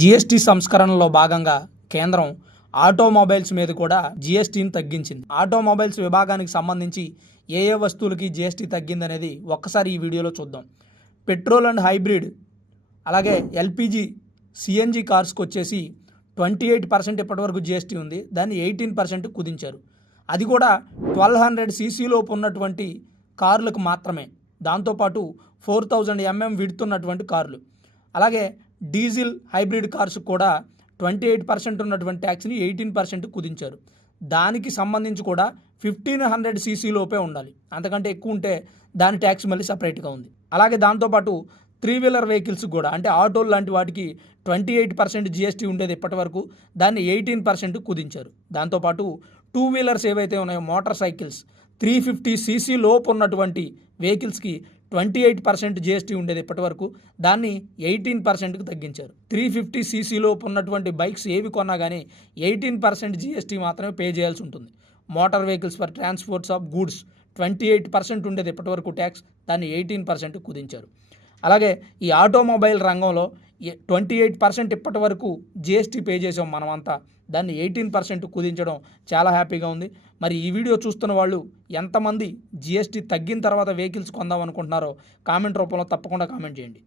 GST సంస్కరణలో భాగంగా కేంద్రం automobiles మీద కూడా జీఎస్టీని తగ్గించింది. ఆటోమొబైల్స్ విభాగానికి సంబంధించి ఏ ఏ వస్తువులకి జీఎస్టీ తగ్గిందనేది ఒక్కసారి ఈ వీడియోలో చూద్దాం. పెట్రోల్ అండ్ హైబ్రిడ్ అలాగే ఎల్పిజి సిఎన్జి కార్స్కి వచ్చేసి 28% ఇప్పటివరకు జీఎస్టీ ఉంది. దాన్ని 18% కుదించారు. అది కూడా 1200 సీసీలోపు ఉన్నటువంటి కార్లకు మాత్రమే. దాంతోపాటు 4000 mm విడుతున్నటువంటి కార్లు, అలాగే డీజిల్ హైబ్రిడ్ కార్స్ కూడా 28% ఉన్నటువంటి ట్యాక్స్ని 18% కుదించారు. దానికి సంబంధించి కూడా 1500 సీసీలోపే ఉండాలి. అంతకంటే ఎక్కువ ఉంటే దాని ట్యాక్స్ మళ్ళీ సపరేట్గా ఉంది. అలాగే దాంతోపాటు 3 వీలర్ వెహికల్స్ కూడా, అంటే ఆటోలు లాంటి వాటికి 28% జీఎస్టీ ఉండేది ఇప్పటి వరకు, దాన్ని 18% కుదించారు. దాంతోపాటు 2 వీలర్స్ ఏవైతే ఉన్నాయో మోటార్ సైకిల్స్ 350 సీసీ లోపు ఉన్నటువంటి వెహికల్స్కి 28% జీఎస్టీ ఉండేది ఇప్పటి వరకు, దాన్ని 18%కి తగ్గించారు. 350 సీసీ లోపు ఉన్నటువంటి బైక్స్ ఏవి కొన్నా కానీ 18% జీఎస్టీ మాత్రమే పే చేయాల్సి ఉంటుంది. Motor vehicles for transports of goods 28% ఉండేది ఇప్పటి వరకు ట్యాక్స్, దాన్ని 18% కుదించారు. అలాగే ఈ ఆటోమొబైల్ రంగంలో 28% ఇప్పటి వరకు జీఎస్టీ పే చేసాం మనమంతా, దాన్ని 18% కుదించడం చాలా హ్యాపీగా ఉంది. మరి ఈ వీడియో చూస్తున్న వాళ్ళు ఎంతమంది జీఎస్టీ తగ్గిన తర్వాత వెహికల్స్ కొందాం అనుకుంటున్నారో కామెంట్ రూపంలో తప్పకుండా కామెంట్ చేయండి.